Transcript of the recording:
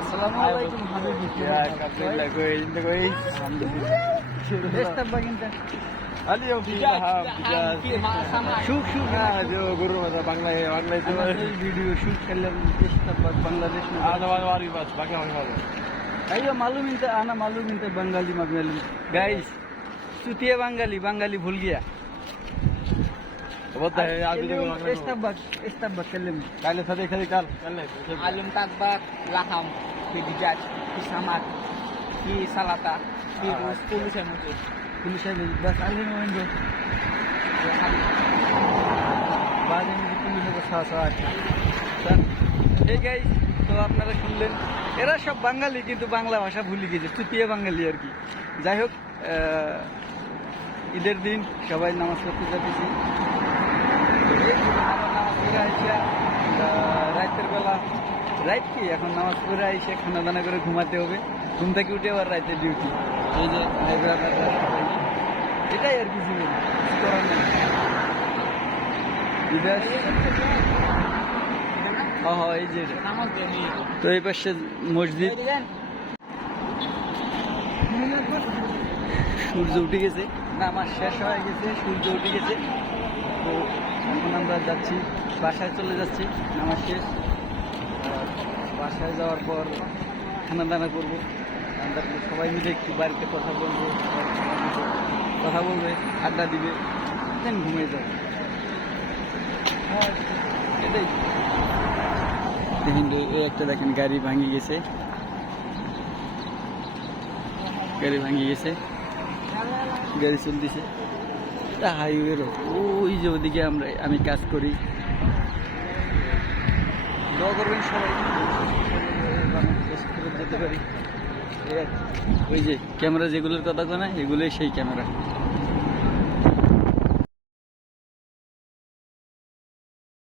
Assalamualaikum habibi. Ya, kapan koy, hindi koy. Alhamdulillah. Aliyo fiha shoot na jo guru mata bangla to video shoot karlam Istabak Bangladesh mein aana wali baat bangla mein ayo मालूम ही था आना मालूम ही था Bengali मगनली guys सुतिया Bengali भूल गया होता है आप भी Istabak karlam काले साथे खाली काल Alum takbak, laham, dijaj, samat, salata, pulis yang muncul. Police है बस आगे में जो बाद में पुलिस को साथ এই গাইস তো আপনারা শুনলেন এরা সব বাঙালি কিন্তু বাংলা ভাষা ভুলে গেছে চুতিয়া বাঙালি আর কি যাই হোক ঈদের দিন সবাই নামাজ পড়তে যাচ্ছি নামাজ পড়ে আইসা রাতের বেলা রাত কি এখন নামাজ পড়ে আইসা খানা দানা করে ঘুমাতে হবে ঘুম থেকে উঠে আবার রাতের ডিউটি এই যে এটাই আর কি জীবন করার নেই এই যে তো এই পাশে মসজিদ সূর্য উঠে গেছে নামাজ শেষ হয়ে গেছে সূর্য উঠে গেছে তো এখন আমরা যাচ্ছি বাসায় চলে যাচ্ছি নামাজ শেষ বাসায় যাওয়ার পর খানা দানা করবো সবাই মিলে একটু বাড়িতে কথা বলবে আড্ডা দিবে দেন ঘুমিয়ে যাবে এটাই দেখেন একটা দেখেন গাড়ি ভাঙি গেছে গাড়ি চলতেছে হাইওয়েরও ওই যে ওদিকে আমি কাজ করি দোয়া করবেন সবাই যেতে পারি ওই যে ক্যামেরা যেগুলোর কথা কয় না এগুলোই সেই ক্যামেরা